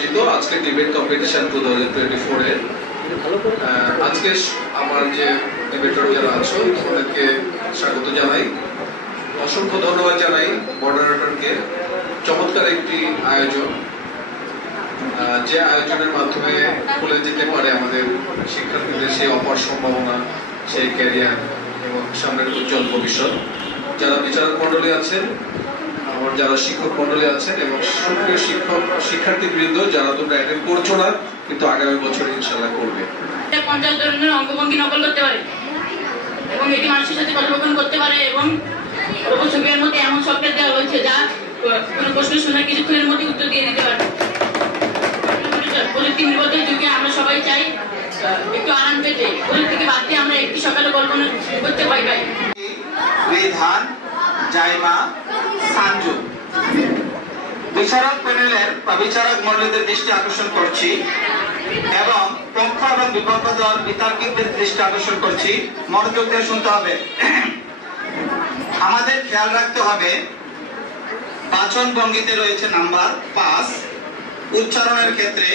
আয়োজিত আজকে debate competition 2024 এর আজকে আমার যে ডিবেটর যারা আছো তাদেরকে স্বাগত জানাই, অসংখ্য ধন্যবাদ জানাই মডারেটরকে। চমৎকার একটি আয়োজন, যে আয়োজনের মাধ্যমে খুলে যেতে পারে আমাদের শিক্ষার্থীদের সেই অপার সম্ভাবনা, সেই ক্যারিয়ার এবং সামনের উজ্জ্বল ভবিষ্যৎ। যারা বিচারক মন্ডলী আছেন, আমার যারা শিক্ষক মন্ডলী আছেন এবং সুপ্রিয় শিক্ষার্থীবৃন্দ যারা তোমরা অ্যাটেন্ড করছো না কিন্তু আগামী বছর ইনশাআল্লাহ করবে। 50 ধরনের অঙ্গভঙ্গি নকল করতে পারে এবং এটি মানুষের সাথে কথোপকথন করতে পারে এবং প্রশ্নের মধ্যে এমন সফটওয়্যার দেওয়া হয়েছে যা কোনো প্রশ্ন শোনার কিছুক্ষণের মধ্যে উত্তর দিয়ে দিতে পারে। প্রযুক্তি নির্ভর যুগে আমরা সবাই চাই একটু আরাম পেতে, প্রযুক্তিকে বাদ দিয়ে আমরা একটি সকালে কল্পনা করতে পাই। রিধান, জাইমা, সানজু বিচারক প্যানেলের বা বিচারক মণ্ডলীদের দৃষ্টি আকর্ষণ করছি এবং পক্ষ এবং বিপক্ষ দল বিতর্কিতদের দৃষ্টি আকর্ষণ করছি। মনোযোগ দিয়ে শুনতে হবে। আমাদের খেয়াল রাখতে হবে বাচন ভঙ্গিতে রয়েছে নাম্বার 5, উচ্চারণের ক্ষেত্রে